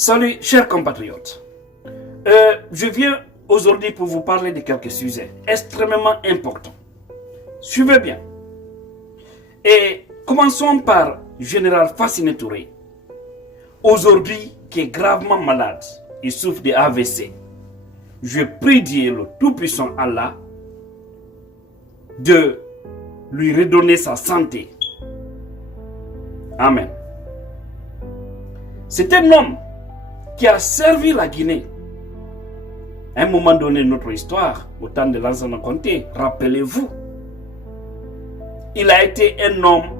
Salut, chers compatriotes. Je viens aujourd'hui pour vous parler de quelques sujets extrêmement importants. Suivez bien. Et commençons par Général Fassine Touré. Aujourd'hui, qui est gravement malade, il souffre de AVC. Je prie Dieu, le Tout-Puissant Allah, de lui redonner sa santé. Amen. C'est un homme qui a servi la Guinée. À un moment donné de notre histoire, au temps de Lansana Conté, rappelez-vous, il a été un homme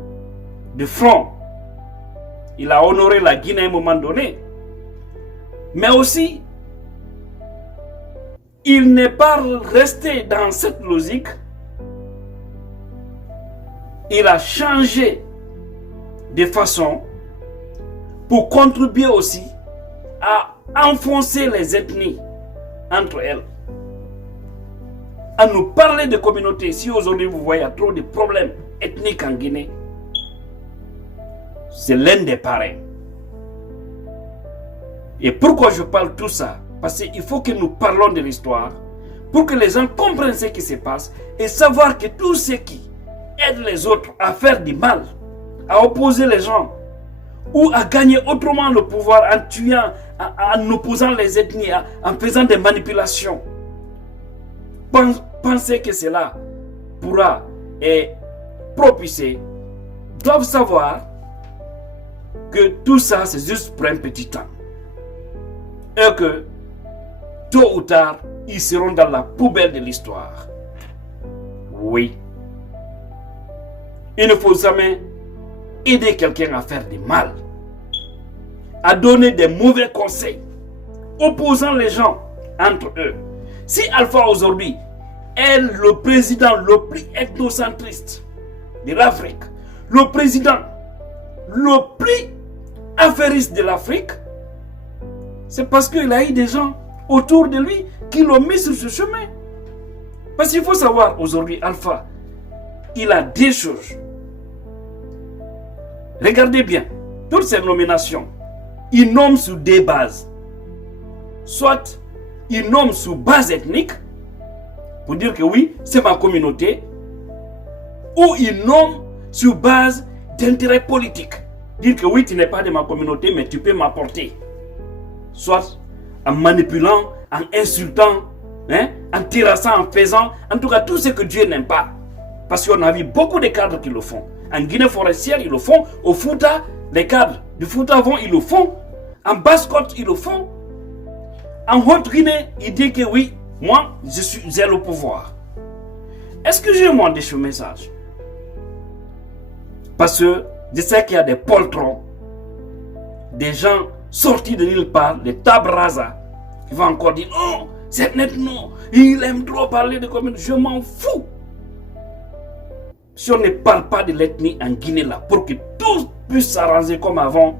de front. Il a honoré la Guinée à un moment donné. Mais aussi, il n'est pas resté dans cette logique. Il a changé de façon pour contribuer aussi à enfoncer les ethnies entre elles. À nous parler de communautés. Si aujourd'hui vous voyez trop de problèmes ethniques en Guinée, c'est l'un des parrains. Et pourquoi je parle tout ça? Parce qu'il faut que nous parlons de l'histoire pour que les gens comprennent ce qui se passe et savoir que tous ceux qui aident les autres à faire du mal, à opposer les gens ou à gagner autrement le pouvoir en tuant, en opposant les ethnies, en faisant des manipulations, pensez que cela pourra propulser, doivent savoir que tout ça c'est juste pour un petit temps et que tôt ou tard ils seront dans la poubelle de l'histoire. Oui, il ne faut jamais aider quelqu'un à faire du mal, à donner des mauvais conseils, opposant les gens entre eux. Si Alpha aujourd'hui est le président le plus ethnocentriste de l'Afrique, le président le plus affairiste de l'Afrique, c'est parce qu'il a eu des gens autour de lui qui l'ont mis sur ce chemin. Parce qu'il faut savoir aujourd'hui, Alpha, il a des choses. Regardez bien, toutes ces nominations, il nomme sur des bases. Soit il nomme sur base ethnique, pour dire que oui, c'est ma communauté, ou il nomme sur base d'intérêt politique. Dire que oui, tu n'es pas de ma communauté, mais tu peux m'apporter. Soit en manipulant, en insultant, en terrassant, en faisant, en tout cas tout ce que Dieu n'aime pas. Parce qu'on a vu beaucoup de cadres qui le font. En Guinée forestière, ils le font. Au Fouta, les cadres du Fouta vont, ils le font. En Basse-Côte, ils le font. En Haute-Guinée, ils disent que oui, moi, j'ai le pouvoir. Est-ce que j'ai moi des messages? Parce que je sais qu'il y a des poltrons, des gens sortis de nulle part, des tables rasa, qui vont encore dire non, c'est net non, il aime trop parler de communauté. Je m'en fous. Si on ne parle pas de l'ethnie en Guinée là, pour que tout puisse s'arranger comme avant,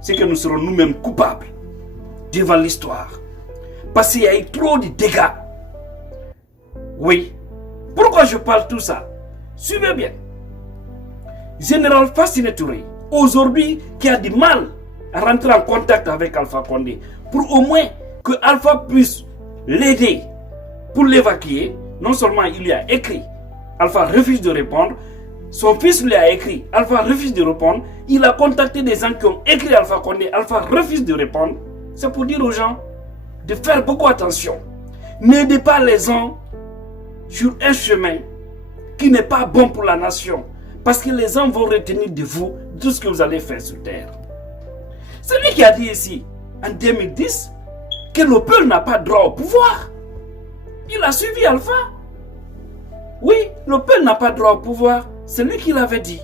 c'est que nous serons nous-mêmes coupables devant l'histoire. Parce qu'il y a eu trop de dégâts. Oui. Pourquoi je parle tout ça? Suivez bien. Général Fassine Touré, aujourd'hui, qui a du mal à rentrer en contact avec Alpha Condé, pour au moins que Alpha puisse l'aider pour l'évacuer, non seulement il lui a écrit, Alpha refuse de répondre. Son fils lui a écrit. Alpha refuse de répondre. Il a contacté des gens qui ont écrit Alpha Condé. Alpha refuse de répondre. C'est pour dire aux gens de faire beaucoup attention. N'aidez pas les gens sur un chemin qui n'est pas bon pour la nation. Parce que les gens vont retenir de vous tout ce que vous allez faire sur terre. C'est lui qui a dit ici, en 2010, que le peuple n'a pas droit au pouvoir. Il a suivi Alpha. Oui, le peuple n'a pas droit au pouvoir. C'est lui qui l'avait dit.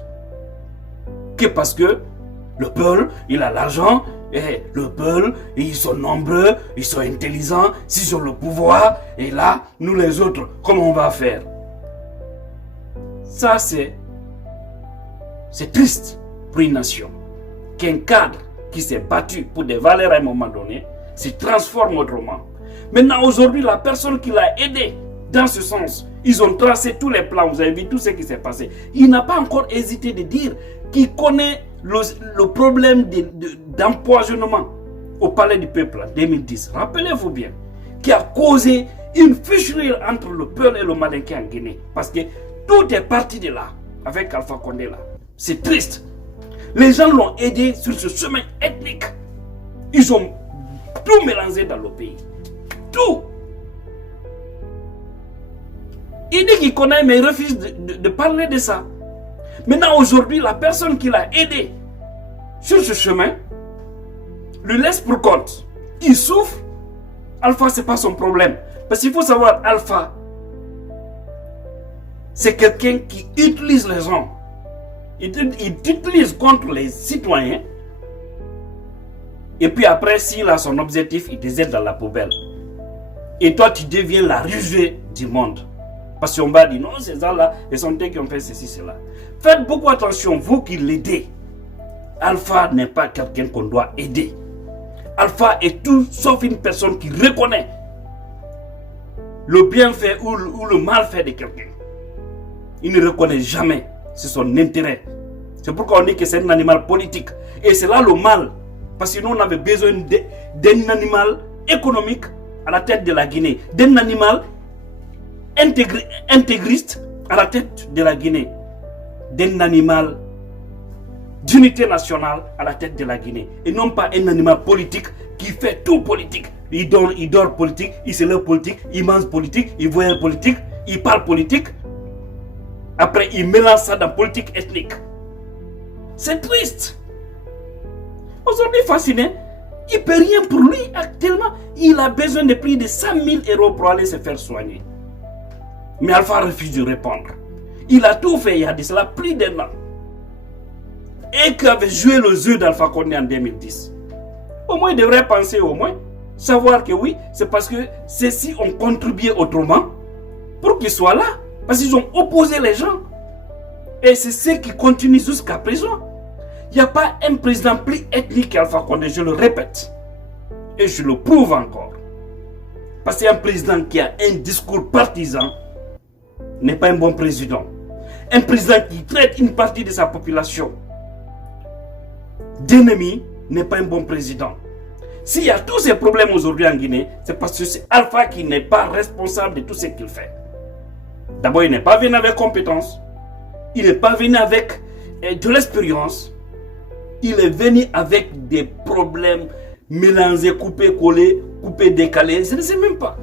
Que parce que le peuple, il a l'argent, et le peuple, ils sont nombreux, ils sont intelligents, s'ils ont le pouvoir, et là, nous les autres, comment on va faire? Ça, c'est triste pour une nation. Qu'un cadre qui s'est battu pour des valeurs à un moment donné, se transforme autrement. Maintenant, aujourd'hui, la personne qui l'a aidé dans ce sens, ils ont tracé tous les plans, vous avez vu tout ce qui s'est passé. Il n'a pas encore hésité de dire qu'il connaît le problème d'empoisonnement au palais du peuple en 2010, rappelez-vous bien, qui a causé une ficherie entre le Peul et le Malinké en Guinée. Parce que tout est parti de là, avec Alpha Condé là. C'est triste. Les gens l'ont aidé sur ce chemin ethnique. Ils ont tout mélangé dans le pays. Tout. Il dit qu'il connaît, mais il refuse de parler de ça. Maintenant, aujourd'hui, la personne qui l'a aidé sur ce chemin lui laisse pour compte. Il souffre. Alpha, ce n'est pas son problème. Parce qu'il faut savoir, Alpha, c'est quelqu'un qui utilise les gens. Il utilise contre les citoyens. Et puis après, s'il a son objectif, il te jette dans la poubelle. Et toi, tu deviens la rusée du monde. Parce qu'on va dire, non, ces gens-là, ils sont eux qui ont fait ceci, cela. Faites beaucoup attention, vous qui l'aidez. Alpha n'est pas quelqu'un qu'on doit aider. Alpha est tout sauf une personne qui reconnaît le bienfait ou le malfait de quelqu'un. Il ne reconnaît jamais, c'est son intérêt. C'est pourquoi on dit que c'est un animal politique. Et c'est là le mal. Parce que nous, on avait besoin d'un animal économique à la tête de la Guinée. D'un animal intégriste à la tête de la Guinée. D'un animal d'unité nationale à la tête de la Guinée. Et non pas un animal politique qui fait tout politique. Il dort politique, il se lève politique, il mange politique, il voyage politique, il parle politique. Après, il mélange ça dans politique ethnique. C'est triste. Aujourd'hui, Fasciné, il ne peut rien pour lui actuellement. Il a besoin de plus de 100 000 euros pour aller se faire soigner. Mais Alpha refuse de répondre. Il a tout fait il y a de cela plus d'un an. Et qui avait joué le jeu d'Alpha Condé en 2010. Au moins, il devrait penser au moins, savoir que oui, c'est parce que ceux-ci ont contribué autrement pour qu'ils soient là. Parce qu'ils ont opposé les gens. Et c'est ce qui continue jusqu'à présent. Il n'y a pas un président plus ethnique qu'Alpha Condé, je le répète. Et je le prouve encore. Parce qu'un président qui a un discours partisan n'est pas un bon président. Un président qui traite une partie de sa population d'ennemis n'est pas un bon président. S'il y a tous ces problèmes aujourd'hui en Guinée, c'est parce que c'est Alpha qui n'est pas responsable de tout ce qu'il fait. D'abord, il n'est pas venu avec compétence. Il n'est pas venu avec de l'expérience. Il est venu avec des problèmes mélangés, coupés, collés, coupés, décalés. Je ne sais même pas.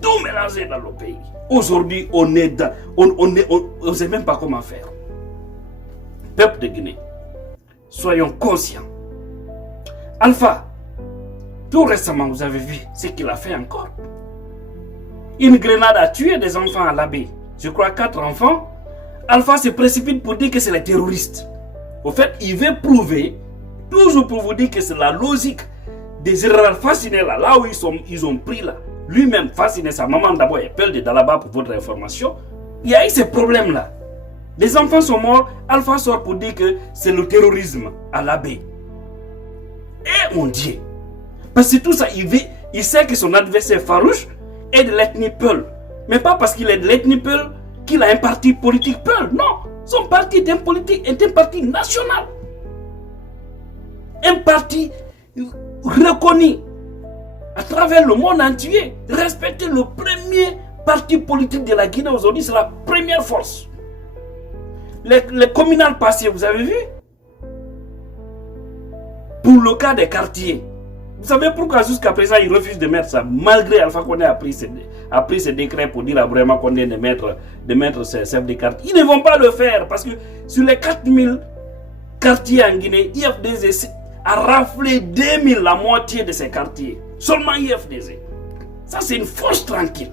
Tout mélangé dans le pays. Aujourd'hui, on ne sait même pas comment faire. Peuple de Guinée, soyons conscients. Alpha, tout récemment, vous avez vu ce qu'il a fait encore. Une grenade a tué des enfants à l'abbé. Je crois 4 enfants. Alpha se précipite pour dire que c'est les terroristes. Au fait, il veut prouver, toujours pour vous dire que c'est la logique des erreurs Fasciné là où ils ont pris là. Lui-même, Fasciné, sa maman d'abord, elle pèle de Dalaba pour votre information. Il y a eu ces problèmes-là. Les enfants sont morts, Alpha sort pour dire que c'est le terrorisme à l'abbé. Et on dit, parce que tout ça, il sait que son adversaire farouche est de l'ethnie Peul. Mais pas parce qu'il est de l'ethnie Peul qu'il a un parti politique Peul. Non, son parti est un parti national. Un parti reconnu à travers le monde entier. Respecter le premier parti politique de la Guinée aujourd'hui, c'est la première force. Les communales passées, vous avez vu? Pour le cas des quartiers. Vous savez pourquoi jusqu'à présent ils refusent de mettre ça, malgré Alpha Condé a pris ce décret pour dire à Brahma Condé de mettre ses chefs de quartier. Ils ne vont pas le faire parce que sur les 4000 quartiers en Guinée, IFDZ a raflé 2000, la moitié de ces quartiers. Seulement IFDZ. Ça c'est une force tranquille.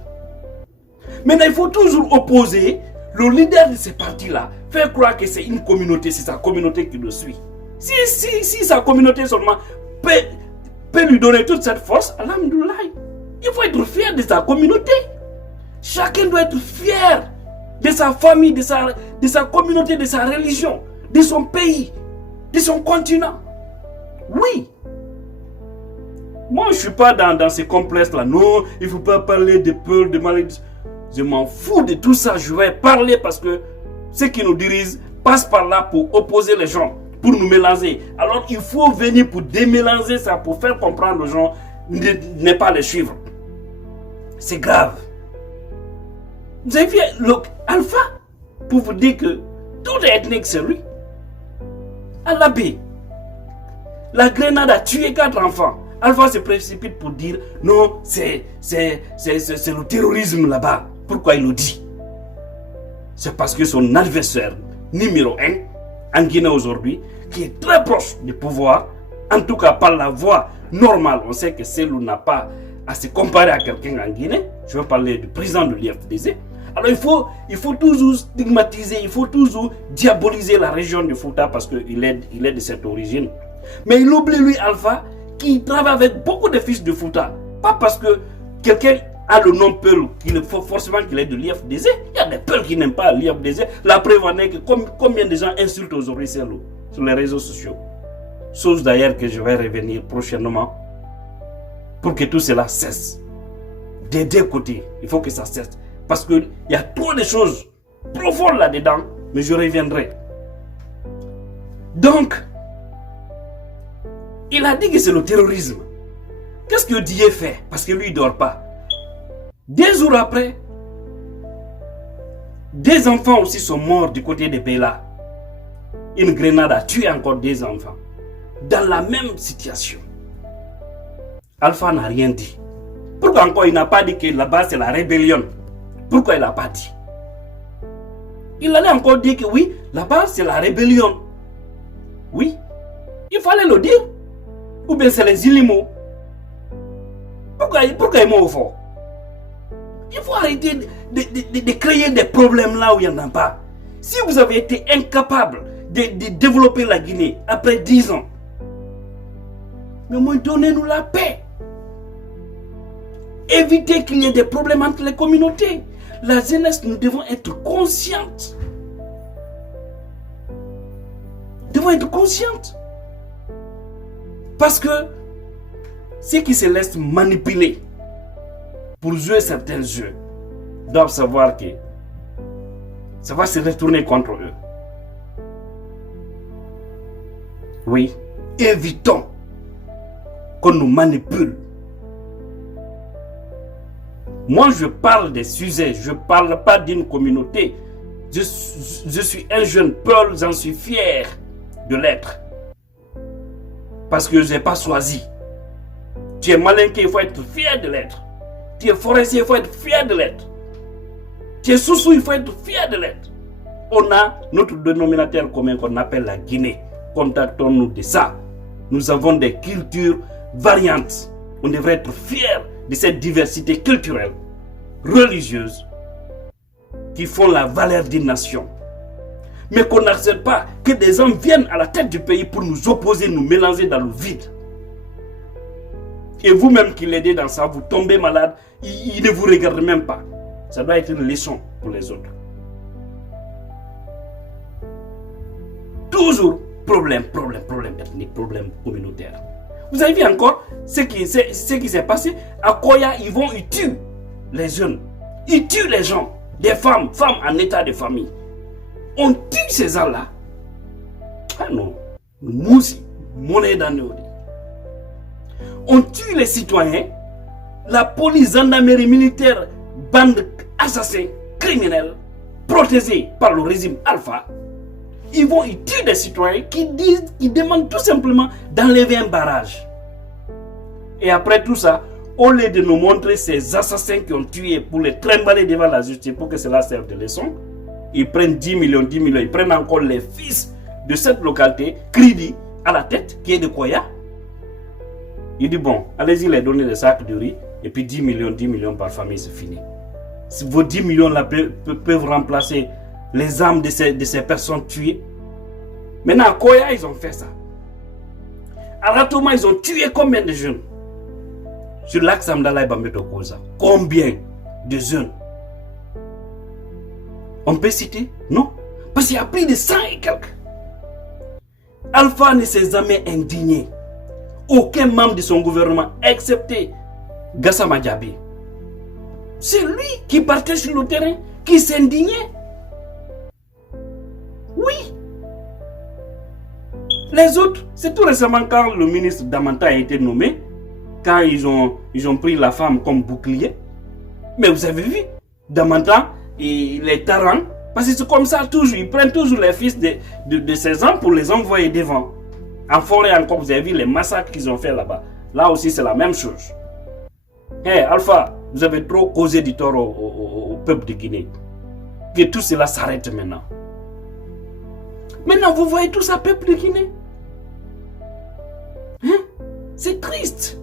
Maintenant il faut toujours opposer le leader de ces partis-là, faire croire que c'est une communauté, c'est sa communauté qui le suit. Si sa communauté seulement peut lui donner toute cette force, alhamdoulilah, il faut être fier de sa communauté. Chacun doit être fier de sa famille, de sa communauté, de sa religion, de son pays, de son continent. Oui. Moi, je ne suis pas dans ces complexes-là. Non, il ne faut pas parler de peur, de maladie. Je m'en fous de tout ça. Je vais parler parce que ceux qui nous dirigent passent par là pour opposer les gens, pour nous mélanger. Alors il faut venir pour démélanger ça, pour faire comprendre aux gens, ne pas les suivre. C'est grave. Vous avez vu Alpha, pour vous dire que tout est ethnique, c'est lui. À l'abbé, la grenade a tué 4 enfants. Alpha se précipite pour dire non, c'est le terrorisme là-bas. Pourquoi il le dit? C'est parce que son adversaire numéro 1 en Guinée aujourd'hui, qui est très proche du pouvoir, en tout cas par la voie normale, on sait que Cellou n'a pas à se comparer à quelqu'un en Guinée. Je veux parler du président de l'IFDZ. Alors il faut toujours stigmatiser, il faut toujours diaboliser la région du Fouta parce qu'il est de cette origine. Mais il oublie lui Alpha qui travaille avec beaucoup de fils de Fouta. Pas parce que quelqu'un a le nom Peul, qu'il faut forcément qu'il est de l'IFDZ. Il y a des Peuls qui n'aiment pas l'IFDZ. La preuve en est que combien de gens insultent aujourd'hui Cellou sur les réseaux sociaux. Chose d'ailleurs que je vais revenir prochainement pour que tout cela cesse. Des deux côtés, il faut que ça cesse. Parce qu'il y a trop de choses profondes là-dedans, mais je reviendrai. Donc, il a dit que c'est le terrorisme. Qu'est-ce que Dieu fait? Parce que lui, il ne dort pas. 2 jours après, des enfants aussi sont morts du côté de Bela. Une grenade a tué encore 2 enfants. Dans la même situation. Alpha n'a rien dit. Pourquoi encore il n'a pas dit que là-bas c'est la rébellion? Pourquoi il n'a pas dit? Il allait encore dire que oui, là-bas c'est la rébellion. Oui, il fallait le dire. Ou bien c'est les Illimos. Pourquoi ils m'ont au fort? Il faut arrêter de créer des problèmes là où il n'y en a pas. Si vous avez été incapable de développer la Guinée après 10 ans, mais au moins donnez-nous la paix. Évitez qu'il y ait des problèmes entre les communautés. La jeunesse, nous devons être conscientes. Nous devons être conscientes. Parce que ceux qui se laissent manipuler pour jouer certains jeux doivent savoir que ça va se retourner contre eux. Oui, évitons qu'on nous manipule. Moi, je parle des sujets, je ne parle pas d'une communauté. Je suis un jeune Peul, j'en suis fier de l'être. Parce que je n'ai pas choisi. Tu es malinqué, il faut être fier de l'être. Tu es forestier, il faut être fier de l'être. Tu es Soussou, il faut être fier de l'être. On a notre dénominateur commun qu'on appelle la Guinée. Contactons-nous de ça. Nous avons des cultures variantes. On devrait être fiers de cette diversité culturelle, religieuse, qui font la valeur d'une nation. Mais qu'on n'accepte pas que des hommes viennent à la tête du pays pour nous opposer, nous mélanger dans le vide. Et vous-même qui l'aidez dans ça, vous tombez malade, il ne vous regarde même pas. Ça doit être une leçon pour les autres. Toujours problème ethnique, problème communautaire. Vous avez vu encore ce qui s'est passé à Koya, ils tuent les jeunes, ils tuent les gens, des femmes en état de famille. On tue ces gens-là. Ah non, on tue les citoyens, la police, gendarmerie militaire, bande assassins, criminels, protégés par le régime Alpha. Ils tuent des citoyens qui demandent tout simplement d'enlever un barrage. Et après tout ça, au lieu de nous montrer ces assassins qui ont tué pour les trimballer devant la justice pour que cela serve de leçon, ils prennent 10 millions, ils prennent encore les fils de cette localité, Kridi, à la tête, qui est de Koya. Il dit bon, allez-y les donner des sacs de riz, et puis 10 millions par famille, c'est fini. Si vos 10 millions là peuvent remplacer les âmes de ces personnes tuées. Maintenant, à Koya, ils ont fait ça. À Ratoma, ils ont tué combien de jeunes? Sur l'axe Amdala et Bambeto Koza. Combien de jeunes? On peut citer? Non. Parce qu'il y a plus de 100 et quelques. Alpha ne s'est jamais indigné. Aucun membre de son gouvernement, excepté Gassama Diaby. C'est lui qui partait sur le terrain, qui s'indignait. Oui. Les autres, c'est tout récemment quand le ministre Damanta a été nommé, quand ils ont pris la femme comme bouclier. Mais vous avez vu, Damanta et les Tarans, parce que c'est comme ça toujours, ils prennent toujours les fils de ces hommes pour les envoyer devant. En forêt encore, vous avez vu les massacres qu'ils ont fait là-bas. Là aussi, c'est la même chose. Hé, Alpha, vous avez trop causé du tort au peuple de Guinée. Que tout cela s'arrête maintenant. Maintenant, vous voyez tout ça, peuple de Guinée. Hein? C'est triste.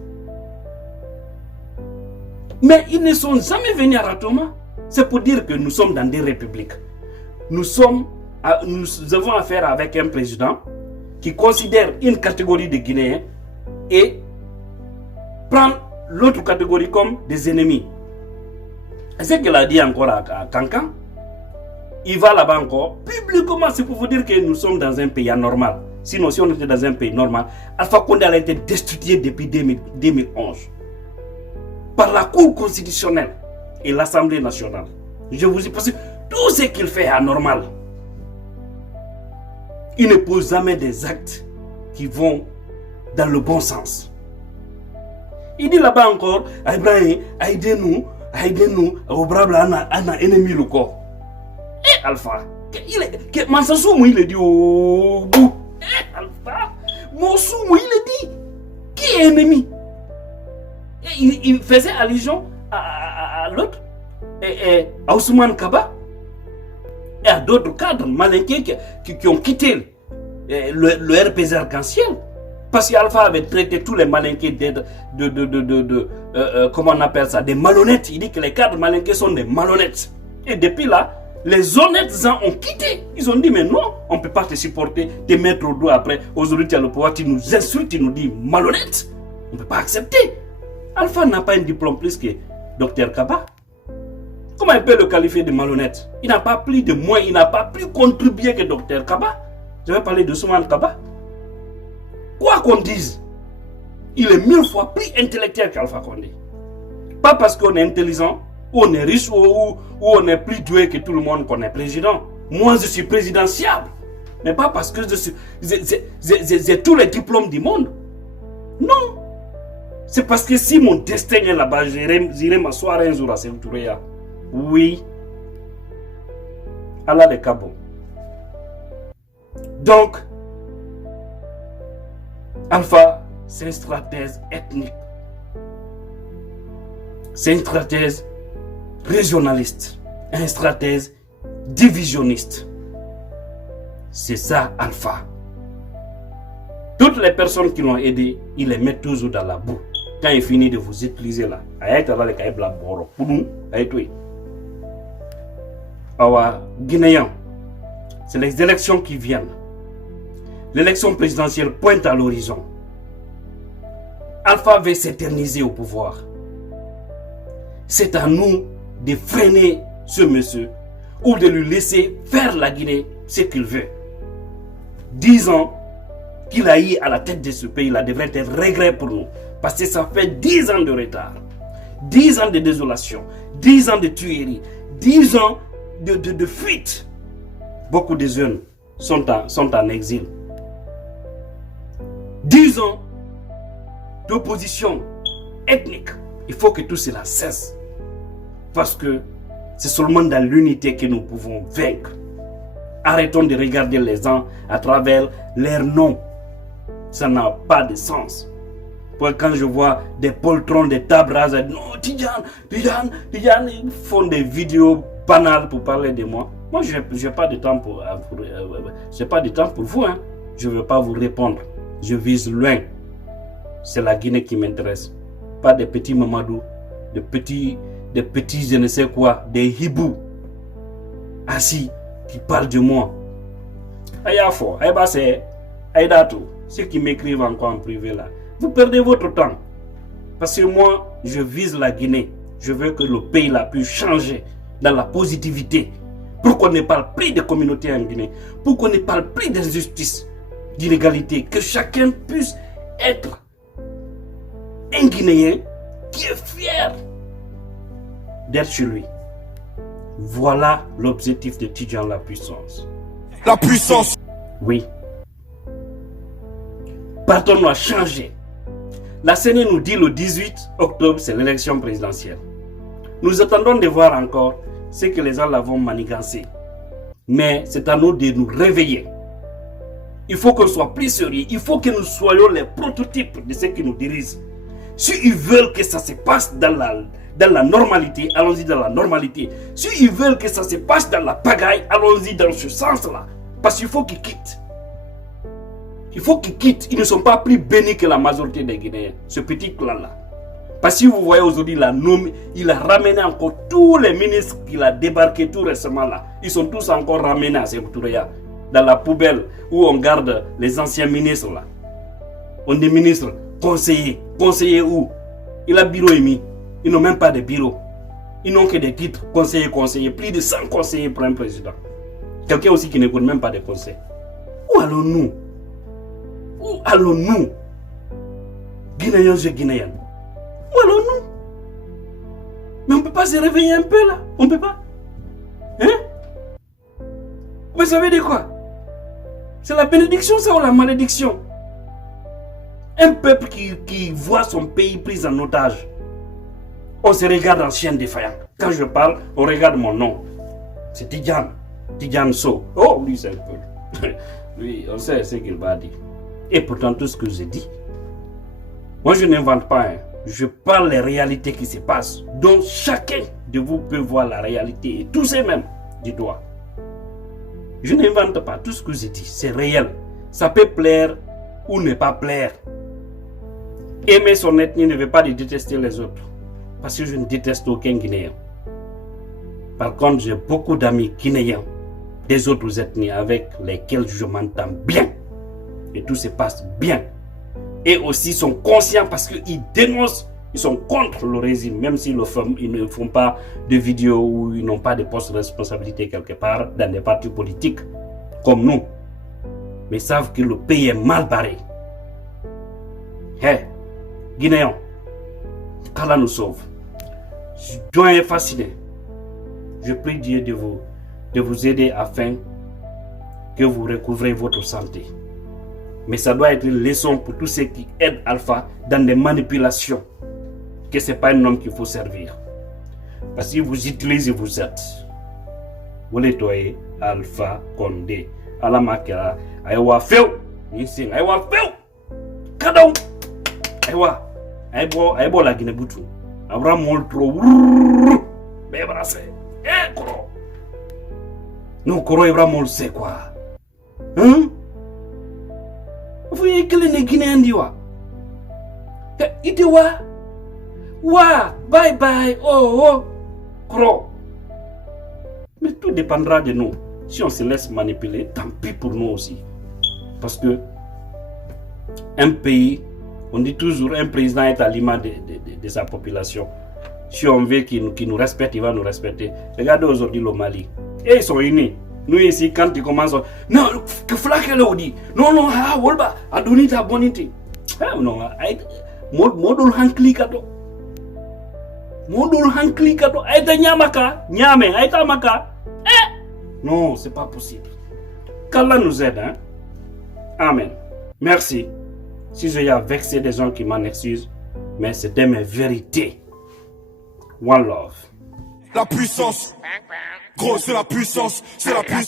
Mais ils ne sont jamais venus à Ratoma. C'est pour dire que nous sommes dans des républiques. Nous avons affaire avec un président qui considère une catégorie de Guinéens et prend l'autre catégorie comme des ennemis. Et ce qu'il a dit encore à Kankan, il va là-bas encore, publiquement, c'est pour vous dire que nous sommes dans un pays anormal. Sinon, si on était dans un pays normal, Alpha Condé a été destitué depuis 2011 par la Cour constitutionnelle et l'Assemblée nationale. Je vous dis, parce que tout ce qu'il fait est anormal. Il ne pose jamais des actes qui vont dans le bon sens. Il dit là-bas encore, Ibrahim, aidez-nous, au brable, on a ennemi le corps. Eh, Alpha, Mansasoumou, il est dit au bout. Eh, Alpha, Monsoumou, il est dit, qui est ennemi? Il faisait allusion à l'autre, à Ousmane Kaba, et à d'autres cadres malinqués qui ont quitté le RPZ arc-en-ciel. Parce qu'Alpha avait traité tous les malinqués comment on appelle ça, des malhonnêtes. Il dit que les cadres malinqués sont des malhonnêtes. Et depuis là, les honnêtes gens ont quitté. Ils ont dit, mais non, on ne peut pas te supporter, te mettre au dos après. Aujourd'hui, tu as le pouvoir, tu nous insultes, tu nous dis malhonnête. On ne peut pas accepter. Alpha n'a pas un diplôme plus que Dr Kaba. Comment il peut le qualifier de malhonnête? Il n'a pas plus de moins, il n'a pas plus contribué que Dr Kaba. Je vais parler de Ousmane Kaba. Quoi qu'on dise, il est 1000 fois plus intellectuel qu'Alpha Condé. Pas parce qu'on est intelligent, ou on est riche, ou on est plus doué que tout le monde qu'on est président. Moi, je suis présidentiable. Mais pas parce que j'ai tous les diplômes du monde. Non. C'est parce que si mon destin est là-bas, j'irai m'asseoir un jour à Sékou-Touréa. Oui. Allah le Cabo. Donc, Alpha, c'est une stratège ethnique. C'est une stratège régionaliste. Un stratège divisionniste. C'est ça, Alpha. Toutes les personnes qui l'ont aidé, il les met toujours dans la boue. Quand il finit de vous utiliser là, Guinéens, c'est les élections qui viennent. L'élection présidentielle pointe à l'horizon. Alpha veut s'éterniser au pouvoir. C'est à nous de freiner ce monsieur ou de lui laisser faire la Guinée ce qu'il veut. 10 ans qu'il a eu à la tête de ce pays-là devrait être regret pour nous. Parce que ça fait 10 ans de retard, 10 ans de désolation, 10 ans de tuerie, 10 ans de fuite. Beaucoup de jeunes sont en exil. 10 ans d'opposition ethnique. Il faut que tout cela cesse. Parce que c'est seulement dans l'unité que nous pouvons vaincre. Arrêtons de regarder les gens à travers leurs noms. Ça n'a pas de sens. Quand je vois des poltrons, des tables rases, non, Tidjane, ils font des vidéos banales pour parler de moi. Moi, je n'ai pas de temps pour vous. Hein. Je ne veux pas vous répondre. Je vise loin. C'est la Guinée qui m'intéresse. Pas des petits Mamadou, des petits je ne sais quoi, des hiboux assis qui parlent de moi. Ayafo, c'est Aïdato, ceux qui m'écrivent encore en privé là. Vous perdez votre temps. Parce que moi, je vise la Guinée. Je veux que le pays là puisse changer dans la positivité. Pour qu'on ne parle plus de communauté en Guinée. Pour qu'on ne parle plus d'injustice, d'inégalité. Que chacun puisse être un Guinéen qui est fier d'être chez lui. Voilà l'objectif de Tidjane la puissance. La puissance. Oui. bâton a changé. La CENI nous dit le 18 octobre, c'est l'élection présidentielle. Nous attendons de voir encore ce que les gens vont manigancer. Mais c'est à nous de nous réveiller. Il faut qu'on soit plus sérieux. Il faut que nous soyons les prototypes de ceux qui nous dirigent. S'ils veulent que ça se passe dans la normalité, allons-y dans la normalité. S'ils veulent que ça se passe dans la pagaille, allons-y dans ce sens-là. Parce qu'il faut qu'ils quittent. Il faut qu'ils quittent. Ils ne sont pas plus bénis que la majorité des Guinéens. Ce petit clan-là. Parce que vous voyez aujourd'hui, il a ramené encore tous les ministres qu'il a débarqués tout récemment là. Ils sont tous encore ramenés à Sékou-Touré, dans la poubelle où on garde les anciens ministres là. On dit ministre, conseiller. Conseiller où? Il a bureau émis. Ils n'ont même pas de bureau. Ils n'ont que des titres. Conseiller. Plus de 100 conseillers pour un président. Quelqu'un aussi qui ne connaît même pas de conseils. Où allons-nous? Où allons-nous? Guinéens et Guinéennes. Où allons-nous? Mais on ne peut pas se réveiller un peu là. On ne peut pas. Hein? Vous savez de quoi? C'est la bénédiction ça ou la malédiction? Un peuple qui voit son pays pris en otage. On se regarde en chien défaillant. Quand je parle, on regarde mon nom. C'est Tidjane. Tidjane So. Oh, lui c'est un peu. Lui, on sait ce qu'il va dire. Et pourtant, tout ce que j'ai dit, moi je n'invente pas. Hein. Je parle des réalités qui se passent. Donc chacun de vous peut voir la réalité. Et tous ces mêmes du doigt. Je n'invente pas. Tout ce que j'ai dit, c'est réel. Ça peut plaire ou ne pas plaire. Aimer son ethnie ne veut pas détester les autres. Parce que je ne déteste aucun Guinéen. Par contre, j'ai beaucoup d'amis guinéens des autres ethnies avec lesquels je m'entends bien. Et tout se passe bien. Et aussi, ils sont conscients parce qu'ils dénoncent, ils sont contre le régime, même s'ils ne font pas de vidéos ou ils n'ont pas de postes de responsabilité quelque part dans des partis politiques comme nous. Mais ils savent que le pays est mal barré. Hé, Guinéens, qu'Allah nous sauve. Je dois être fasciné. Je prie Dieu de vous aider afin que vous recouvrez votre santé. Mais ça doit être une leçon pour tous ceux qui aident Alpha dans des manipulations. Que ce n'est pas un homme qu'il faut servir. Parce que vous utilisez, vous êtes. Vous nettoyez Alpha Condé. Alamakera. Aïwa feu. Nising. Aïwa feu. Kadon. Aïwa. Aïbo la Guinée-Boutou. Aïwa moltro. Bébrassé. Eh, Koro. Non, Koro, Aïwa molse quoi. Hein? Vous voyez que les Guinéens disent quoi? Ils disent quoi? Wa, bye bye, oh, Koro. Mais tout dépendra de nous. Si on se laisse manipuler, tant pis pour nous aussi. Parce que un pays, on dit toujours un président est à l'image de sa population. Si on veut qu'il nous respecte, il va nous respecter. Regardez aujourd'hui le Mali. Et ils sont unis. Nous ici, quand ils commencent, non, que flaque le dit. Non, ah, wolba, adonita bonité. Non, modul hankli kato. Modul hankli kato. Aïta nyamaka, nyame, aïta maka. Non, c'est pas possible. Qu'Allah nous aide, hein. Amen. Merci. Si j'ai vexé des gens qui m'en excusent, mais c'était mes vérités. One love. La puissance, gros, c'est la puissance, c'est la puissance.